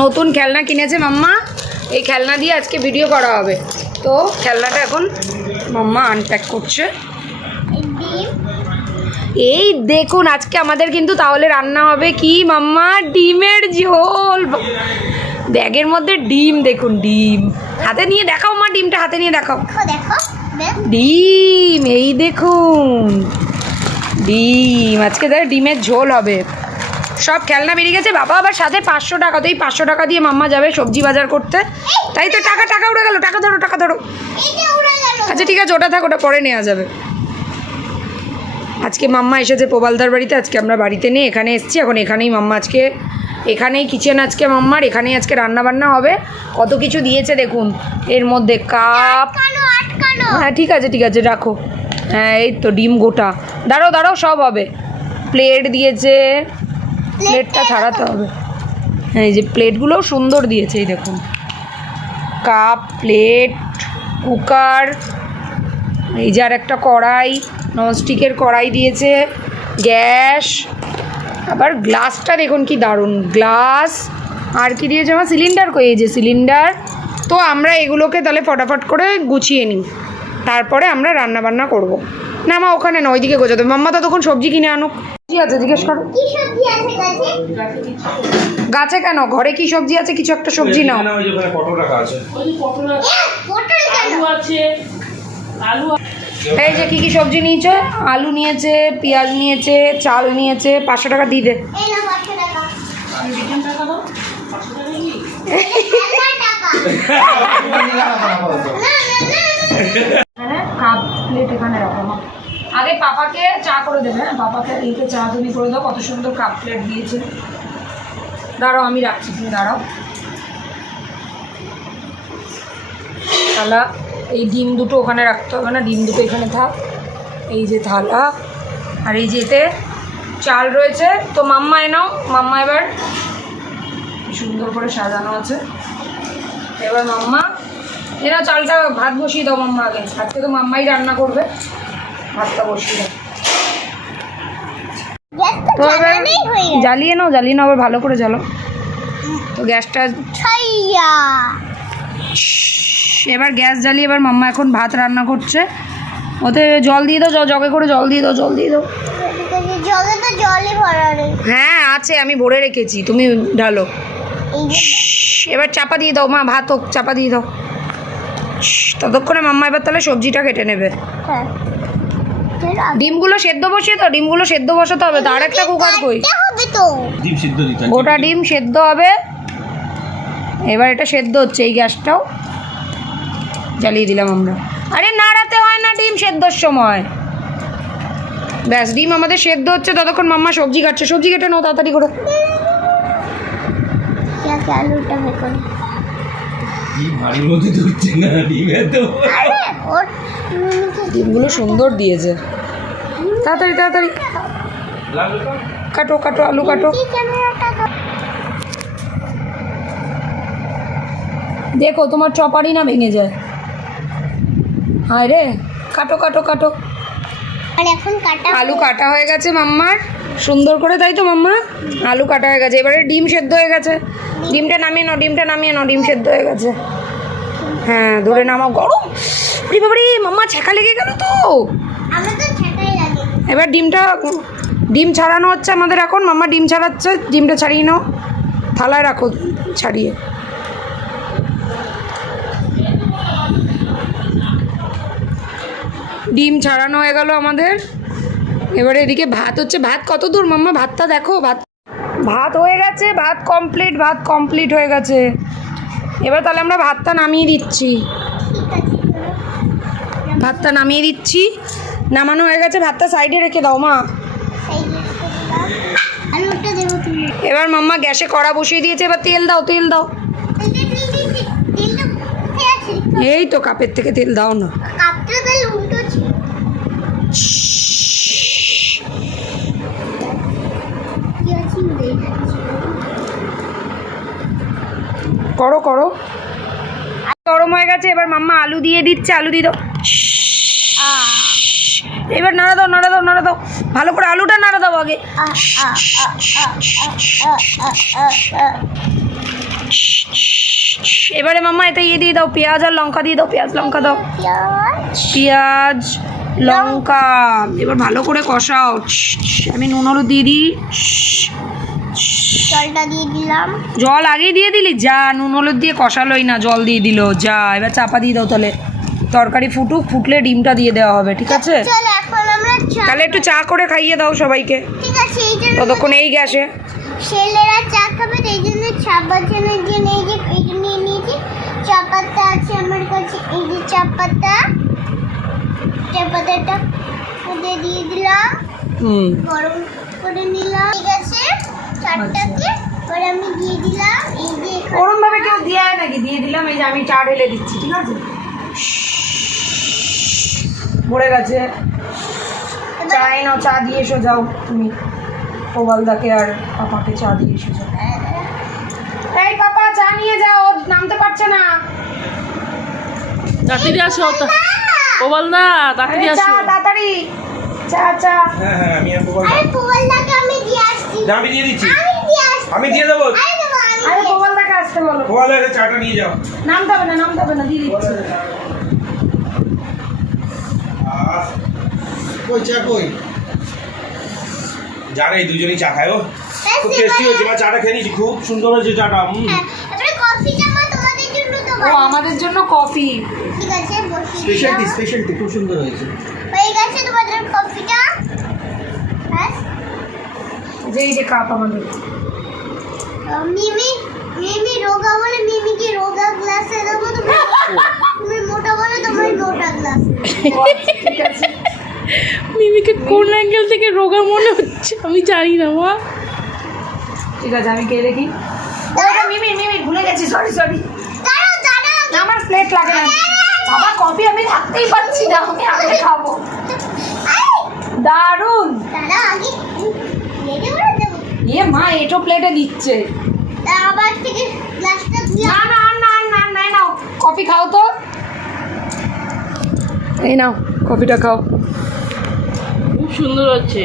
নতুন খেলনা কিনেছে মাম্মা, এই খেলনা দিয়ে আজকে ভিডিও করা হবে। তো খেলনাটা এখন মাম্মা আনপ্যাক করছে। এই দেখুন আজকে আমাদের কিন্তু তাহলে রান্না হবে কি মাম্মা, ডিমের ঝোল। ব্যাগের মধ্যে ডিম, দেখুন ডিম হাতে নিয়ে দেখাও মা, ডিমটা হাতে নিয়ে দেখাও। ডিম, এই দেখুন ডিম, আজকে দেখ ডিমের ঝোল হবে। সব খেলনা বেরিয়ে গেছে। বাবা আবার সাথে 500 টাকা, তো এই 500 টাকা দিয়ে মাম্মা যাবে সবজি বাজার করতে। তাই তো টাকা উড়ে গেল, টাকা ধরো টাকা ধরো। আচ্ছা ঠিক আছে, ওটা থাক, ওটা পরে নেওয়া যাবে। আজকে মাম্মা এসেছে প্রবালদার বাড়িতে, আজকে আমরা বাড়িতে নেই, এখানে এসেছি। এখন এখানেই মাম্মা আজকে, এখানেই কিচেন আজকে মাম্মার, এখানেই আজকে রান্না বান্না হবে। কত কিছু দিয়েছে দেখুন এর মধ্যে, কাপ। হ্যাঁ ঠিক আছে রাখো। হ্যাঁ এই তো ডিম গোটা, দাঁড়াও সব হবে। প্লেট দিয়েছে, প্লেটটা ছাড়াতে হবে। হ্যাঁ এই যে প্লেটগুলোও সুন্দর দিয়েছে, এই দেখুন কাপ, প্লেট, কুকার, এই যে আর একটা কড়াই, ননস্টিকের কড়াই দিয়েছে, গ্যাস, আবার গ্লাসটা দেখুন কি দারুণ গ্লাস। আর কি দিয়েছে আমার, সিলিন্ডার কই, এই যে সিলিন্ডার। তো আমরা এগুলোকে তাহলে ফটাফট করে গুছিয়ে নিই, তারপরে আমরা রান্না বান্না করব। না মা ওখানে না, ওইদিকে গোছাতে। মাম্মা ততক্ষণ সবজি কিনে আনুক। কি আছে জিজ্ঞেস করো। গাছে কেন, ঘরে কি সবজি আছে? কিছু একটা সবজি নাও। এই যে কি সবজি নিয়েছে, আলু নিয়েছে, পেঁয়াজ নিয়েছে, চাল নিয়েছে। 500 টাকা দিয়ে দে। কাপ প্লেট এখানে রাখো। আগে পাপাকে চা করে দেবে। হ্যাঁ পাপাকে এইকে চা তুমি করে দাও, কত সুন্দর কাপ প্লেট দিয়েছে। দাঁড়াও আমি রাখছি, তুমি দাঁড়াও। থালা, এই ডিম দুটো ওখানে রাখতে হবে না, ডিম দুটো এখানে থাক। এই যে থালা, আর এই যে এতে চাল রয়েছে। তো মাম্মা নাও, মাম্মা এবার সুন্দর করে সাজানো আছে। এবার মাম্মা এরা চালটা, ভাত বসিয়ে দাও মাম্মা আগে। আজকে তো মাম্মাই রান্না করবে, ভাতটা বসিয়ে দাও। তো এবার জ্বালিয়ে নাও আবার ভালো করে জ্বালো। তো গ্যাসটা এবার গ্যাস জ্বালিয়ে এবার মাম্মা এখন ভাত রান্না করছে। ওতে জল দিয়ে দাও, জগে করে জল দিয়ে দাও। হ্যাঁ আছে, আমি ভরে রেখেছি, তুমি ঢালো। এবার চাপা দিয়ে দাও মা, ভাত হোক, চাপা দিয়ে দাও। ততক্ষণে মাম্মা এবার তাহলে সবজিটা কেটে নেবে। ডিমগুলো সেদ্ধ বসিয়ে দাও, ডিমগুলো সেদ্ধ বসাতে হবে। তার একটা কুকার কই, গোটা ডিম সেদ্ধ হবে। এবার এটা সেদ্ধ হচ্ছে, এই গ্যাসটাও জ্বালিয়ে দিলাম আমরা। আরে নাড়াতে হয় না ডিম সেদ্ধর সময়। ব্যাস ডিম আমাদের সেদ্ধ হচ্ছে, ততক্ষণ মাম্মা সবজি কাটছে। সবজি কেটে নাও তাড়াতাড়ি করে। ডিমগুলো সুন্দর দিয়েছে। তাড়াতাড়ি কাটো, আলু কাটো। দেখো তোমার চপারই না ভেঙে যায়। হায় রে, কাটো। আলু কাটা হয়ে গেছে মাম্মার সুন্দর করে, তাই তো মাম্মা? আলু কাটা হয়ে গেছে। এবারে ডিম সেদ্ধ হয়ে গেছে। ডিমটা নামিয়ে নাও, ডিম সেদ্ধ হয়ে গেছে। হ্যাঁ ধরে নামাও, গরম। বাবারে মাম্মা ছ্যাঁকা লেগে গেল তো। এবার ডিম ছাড়ানো হচ্ছে আমাদের এখন। মাম্মা ডিম ছাড়াচ্ছে, ডিমটা ছাড়িয়ে নাও, থালায় রাখো ছাড়িয়ে। ডিম ছাড়ানো হয়ে গেল আমাদের। এবারে এদিকে ভাত হচ্ছে। ভাত কত দূর মাম্মা? ভাতটা দেখো, ভাত হয়ে গেছে, ভাত কমপ্লিট হয়ে গেছে। এবার তাহলে আমরা ভাতটা নামিয়ে দিচ্ছি। নামানো হয়ে গেছে, ভাতটা সাইডে রেখে দাও মা। এবার মাম্মা গ্যাসে কড়া বসিয়ে দিয়েছে, এবার তেল দাও। এই তো কাপের থেকে তেল দাও না। করো গরম হয়ে গেছে। এবার মাম্মা আলু দিয়ে দিচ্ছে, আলু দিয়ে দাও। এবার নাড়া দাও। নাড়া দাও, ভালো করে আলুটা নাড়া দাও আগে। এবারে মাম্মা এটা ইয়ে দিয়ে দাও, পেঁয়াজ আর লঙ্কা দিয়ে দাও, পেঁয়াজ লঙ্কা দাও, পেঁয়াজ লঙ্কা। এবার ভালো করে কষাও। আমি নুন হলুদ দিয়ে দিই। জলটা দিয়ে দিলাম। জল আগেই দিয়ে দিলি? যা, নুন হলুদ দিয়ে কষালোই না, জল দিয়ে দিল। যা, এবার চাপা দিয়ে দাও তাহলে, তরকারি ফুটুক, ফুটলে ডিমটা দিয়ে দেওয়া হবে, ঠিক আছে? চল এখন আমরা তাহলে একটু চা করে খাইয়ে দাও সবাইকে, ঠিক আছে। এই জন্য ততক্ষণ এই গ্যাসে ছেলেরা চা খাবে, এই জন্য চা বাজানোর জন্য এই যে এটা নিয়ে নিয়েছি। চা পাতা আছে আমার কাছে, এই যে চা পাতাটা মধ্যে দিয়ে দিলাম, গরম করে নিলাম, ঠিক আছে। চাটাকে পরে আমি দিয়ে দিলাম, এই যে ওরম ভাবে কেউ দিয়ে নাকি? দিয়ে দিলাম, এই যে আমি চা ঢেলে দিচ্ছি, ঠিক আছে? ভরে গেছে। চা নাও, চা দিয়ে এসো, যাও তুমি প্রবালদাকে আর পাপাকে চা দিয়ে এসো, যাও। এই পাপা, চা নিয়ে যাও, ও নামতে পারছে না। তাড়াতাড়ি আসো প্রবাল না, তাড়াতাড়ি আরে চা, আসো। তাড়াতাড়ি চা চা। হ্যাঁ হ্যাঁ আমি আর প্রবাল আরে পোলটাকে আমি দিয়ে আসছি, না, আমি দিয়ে দিচ্ছি, আমি দিয়ে আসছি, আমি দিয়ে দেবো। আরে দেবো আমি আরে প্রবালদাকে আসতে বলো। প্রবাল এসে চাটা নিয়ে যাও। নামতে হবে না, নামতে হবে না, দিয়ে দিচ্ছি। কই চা কই? যারা এই দুজনেই চা খায়, ও খুব টেস্টি হয়েছে। মা চাটা খেয়ে নিয়েছি, খুব সুন্দর হয়েছে চাটা। হ্যাঁ, এবারে কফিটা মা তোমাদের জন্য তো ও আমাদের জন্য কফি। ঠিক আছে, বসিয়ে স্পেশালিটি দিলাম। স্পেশালিটি খুব সুন্দর হয়েছে। হয়ে গেছে তোমাদের কফিটা, ব্যাস। যে এই যে কাপ আমাদের। মিমি মিমি রোগা বলে মিমিকে রোগা গ্লাসে দেবো, তুমি মোটা বলে তোমার মোটা গ্লাসে। ঠিক আছে, মিমিকে কোন অ্যাঙ্গেল থেকে রোগা মনে হচ্ছে আমি জানি না মা। ঠিক আছে, আমি কে দেখি। ওটা মিমি, মিমি ভুলে গেছি, সরি সরি। দাঁড়াও দাঁড়াও না, আমার প্লেট লাগে না। বাবা, কফি আমি থাকতেই পারছি না, আমি আগে খাবো। দারুন। দাঁড়াও, আগে রেডি করে দেবো। এ মা, এটো প্লেটে দিচ্ছে। আবার থেকে গ্লাসটা দিয়ে না না না না না, নাও কফি খাও তো। এই নাও কফিটা খাও। খুব সুন্দর হচ্ছে,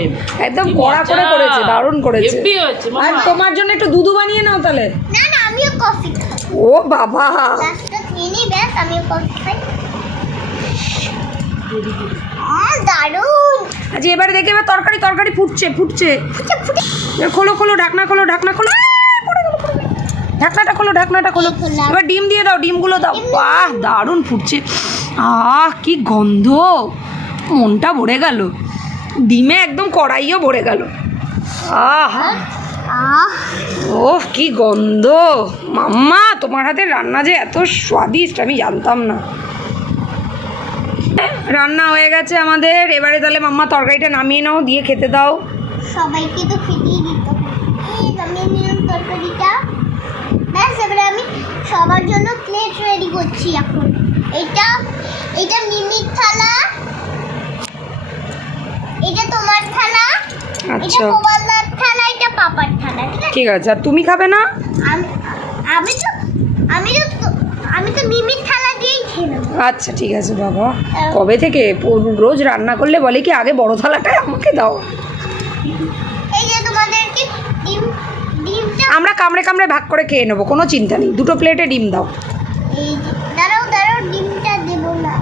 একদম কি কড়া করে মজা। করেছে, দারুণ করেছে। হেব্বি হয়েছে মামা। আর তোমার জন্য একটু দুধু বানিয়ে নাও তাহলে। না না, আমিও কফি খাই। ও বাবা, গ্লাসটা খেয়ে নিই, ব্যাস, আমিও কফি খাই। দারুণ। আচ্ছা, এবারে দেখে এবার তরকারি তরকারি ফুটছে ফুটছে। ফুটে ফুটে এবার খোলো খোলো, ঢাকনা খোলো, ঢাকনা খোলো। পড়ে গেলো, পড়ে গেলো। ঢাকনাটা খোলো, ঢাকনাটা খোলো। খোলা। এবার ডিম দিয়ে দাও, ডিমগুলো দাও। বাহ, দারুণ ফুটছে। কি গন্ধ, মনটা ভরে গেল। ডিমে একদম কড়াইও ভরে গেল। আহা, ওহ কি গন্ধ। মাম্মা, তোমার হাতের রান্না যে এত স্বাদিষ্ট আমি জানতাম না। রান্না হয়ে গেছে আমাদের। এবারে তাহলে মাম্মা তরকারিটা নামিয়ে নাও, দিয়ে খেতে দাও। সবাইকে তো খেতেই দিতে হবে। এই নামিয়ে নিলাম তরকারিটা, ব্যাস। এবারে আমি সবার জন্য প্লেট রেডি করছি এখন। এটা এটা মিমির থালা, এটা তোমার থালা, এটা আচ্ছা মোবাইলার থালা, এটা পাপার থালা, ঠিক আছে? ঠিক আছে। আর তুমি খাবে না? আমি আমি তো আমি তো আমি তো মিমির থালা দিয়েই খেয়ে নেবো। আচ্ছা ঠিক আছে বাবা। কবে থেকে রোজ রান্না করলে বলে কি আগে বড় থালাটাই আমাকে দাও। এই যে তোমাদেরকে ডিমটা, আমরা কামড়ে কামড়ে ভাগ করে খেয়ে নেবো, কোনো চিন্তা নেই। দুটো প্লেটে ডিম দাও। এই যে দাঁড়াও দাঁড়াও, ডিমটা দেবো না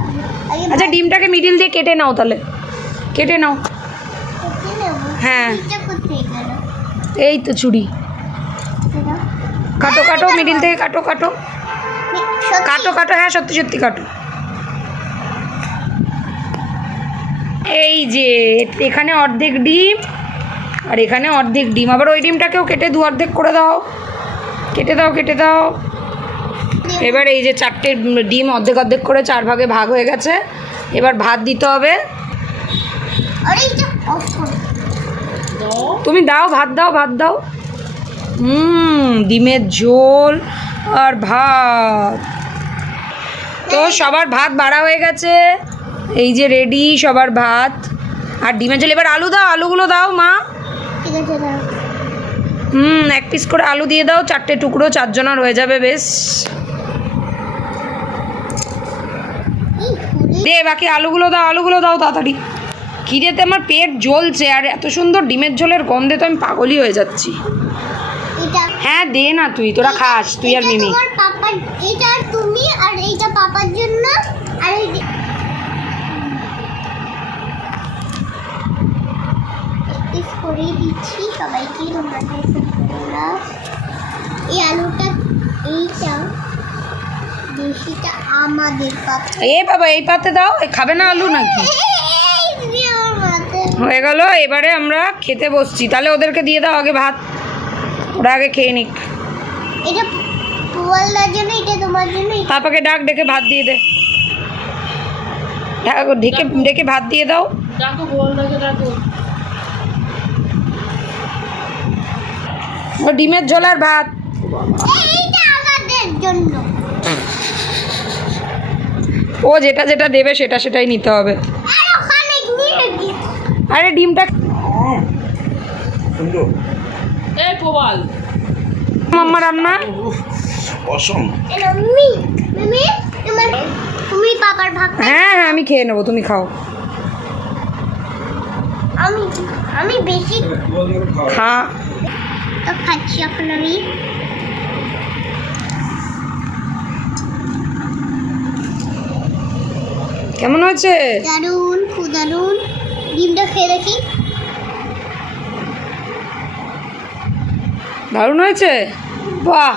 আগে, আচ্ছা, ডিমটাকে মিডিল দিয়ে কেটে নাও তাহলে, কেটে নাও। কেটে নেবো। হ্যাঁ। ডিমটা কোথায় গেল? এই তো ছুরি, দাঁড়াও। কাটো কাটো, মিডিল থেকে কাটো কাটো সত্যি? কাটো কাটো। হ্যাঁ, সত্যি সত্যি কাটো। এই যে এখানে অর্ধেক ডিম আর এখানে অর্ধেক ডিম। আবার ওই ডিমটাকেও কেটে দু অর্ধেক করে দাও। কেটে দাও, কেটে দাও। এবার এই যে 4টে ডিম অর্ধেক অর্ধেক করে 4 ভাগে ভাগ হয়ে গেছে। এবার ভাত দিতে হবে। আরে এটা অফ করো। তুমি দাও, ভাত দাও, ভাত দাও। ডিমের ঝোল আর ভাত। তো সবার ভাত বাড়া হয়ে গেছে। এই যে রেডি সবার ভাত আর ডিমের ঝোল। এবার আলু দাও, আলুগুলো দাও মা। ঠিক আছে, দাঁড়াও। 1 পিস করে আলু দিয়ে দাও, 4টে টুকরো, 4 জনের হয়ে যাবে বেশ। এই ফুলে দে বাকি আলুগুলো দাও, আলুগুলো দাও তাড়াতাড়ি। খিদেতে আমার পেট জ্বলছে, আর এত সুন্দর ডিমের ঝোলের গন্ধে তো আমি পাগলই হয়ে যাচ্ছি। এটা হ্যাঁ দে না, তুই খাস, তুই আর এটা মিমি। তোমার পাপার, এটা তুমি, আর এইটা পাপার জন্য। আর এই যে টেস্ট করে দিচ্ছি সবাইকে, তোমাদের তোমরা এই আলুটা, এইটা বেশিটা আমাদের পাপা। এ বাবা, এই পাতে দাও, খাবে না আলু নাকি? হয়ে গেল, এবারে আমরা খেতে বসছি। তাহলে ওদেরকে দিয়ে দাও আগে ভাত, ওরা আগে খেয়ে নিক। এটা পুয়ালদার জন্য, এটা তোমার জন্য। পাপাকে ডাক, ডেকে ভাত দিয়ে দে, ডেকে ডেকে ভাত দিয়ে দাও। ডাকো বলদাকে ডাকো। ও ডিমের ঝোল আর ভাত। এইটা আমাদের জন্য। ও যেটা যেটা দেবে সেটাই নিতে হবে। আর ওখানে নিয়ে গিয়ে আরে ডিমটা সুন্দর। এই প্রবাল, মাম্মা রান্না। অসম। এটা মিমি তোমার, তুমি পাপার ভাগ। হ্যাঁ হ্যাঁ, আমি খেয়ে নেবো, তুমি খাও। আমি আমি বেশি খা। তো খাচ্ছি এখন আমি। কেমন হয়েছে? দারুন, খুব দারুন। ডিমটা খেয়ে দেখি। দারুণ হয়েছে, বাহ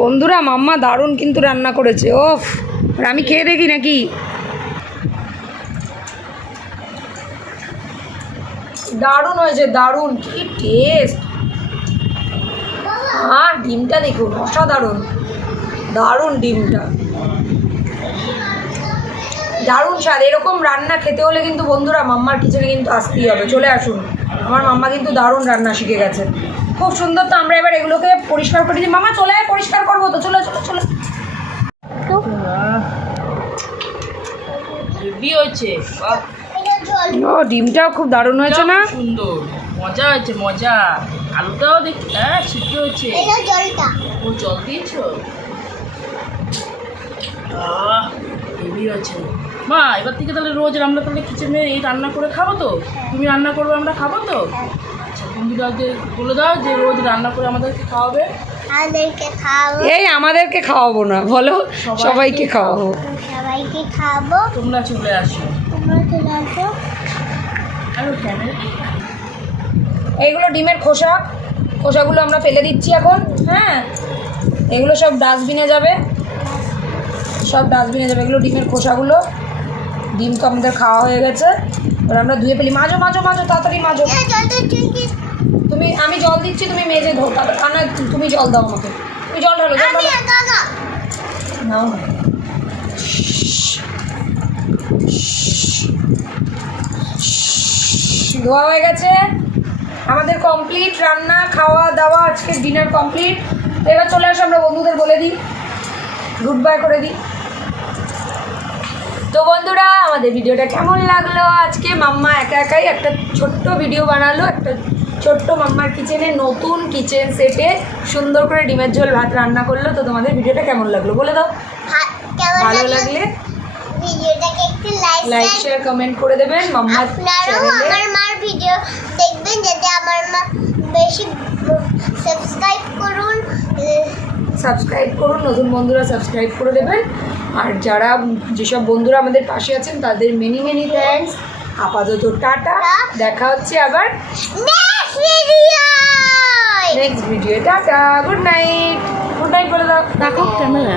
বন্ধুরা, মাম্মা দারুণ কিন্তু রান্না করেছে। ওফ, আমি খেয়ে দেখি নাকি। দারুণ হয়েছে, দারুণ, কি টেস্ট। আর ডিমটা দেখুন, অসাধারণ, দারুণ ডিমটা, দারুণ স্বাদ। এরকম রান্না খেতে হলে কিন্তু বন্ধুরা মাম্মার কিচেনে কিন্তু আসতেই হবে, চলে আসুন। আমার মাম্মা কিন্তু দারুণ রান্না শিখে গেছে, খুব সুন্দর। তো আমরা এবার এগুলোকে পরিষ্কার করে দিই। মামা চলে আয়, পরিষ্কার করবো তো, চলে চলে চলে। হেভি হয়েছে, বাহ, এটা জল। ও ডিমটাও খুব দারুণ হয়েছে না? সুন্দর, মজা হয়েছে, মজা। আলুটাও দেখ, হ্যাঁ সিদ্ধ হয়েছে। এটা জলটা। ও জল দিয়েছো? হেভি হয়েছে। মা, এবার থেকে তাহলে রোজ আমরা তাহলে কিচেনে এই রান্না করে খাবো তো? তুমি রান্না করবে, আমরা খাবো তো? আচ্ছা, বন্ধুরাকে বলে দাও যে রোজ রান্না করে আমাদেরকে খাওয়াবে। আমাদেরকে খাওয়াবো। এই আমাদেরকে খাওয়াবো না, বলো সবাইকে খাওয়াবো। সবাইকে খাওয়াবো। তোমরা চলে আসো। তোমরা চলে আসো। আর ক্যামেরা এইগুলো ডিমের খোসাগুলো আমরা ফেলে দিচ্ছি এখন। হ্যাঁ, এগুলো সব ডাস্টবিনে যাবে, এগুলো ডিমের খোসাগুলো। ডিম তো আমাদের খাওয়া হয়ে গেছে, এবার আমরা ধুয়ে ফেলি। মাজো মাজো মাজো, তাড়াতাড়ি মাজো। জলটা চুলকি। তুমি, আমি জল দিচ্ছি, তুমি মেজে ধো। না, তুমি জল দাও আমাকে, তুমি জল ঢালো, জল আমি ঢালো। দাদা। নাও না। ধোয়া হয়ে গেছে আমাদের, কমপ্লিট রান্না খাওয়া দাওয়া, আজকে ডিনার কমপ্লিট। এবার চলে আসো, আমরা বন্ধুদের বলে দিই, গুড বাই করে দিই। তো বন্ধুরা, আমাদের ভিডিওটা কেমন লাগলো? আজকে মাম্মা একা একাই একটা ছোট্ট ভিডিও বানালো, একটা ছোট্ট মাম্মার কিচেনে, নতুন কিচেন সেটে সুন্দর করে ডিমের ঝোল ভাত রান্না করলো। তো তোমাদের ভিডিওটা কেমন লাগলো বলে দাও। ভালো লাগলে ভিডিওটাকে একটু লাইক শেয়ার কমেন্ট করে দেবেন। মাম্মার আপনারাও চ্যানেলে আমার মার ভিডিও দেখবেন, যাতে আমার মা বেশি সাবস্ক্রাইব করুন। নতুন বন্ধুরা সাবস্ক্রাইব করে দেবেন। আর যারা, যেসব বন্ধুরা আমাদের পাশে আছেন তাদের মেনি মেনি থ্যাঙ্কস। আপাতত টাটা, দেখা হচ্ছে আবার next video. Tata, good night বলে দাও। দেখো ক্যামেরা।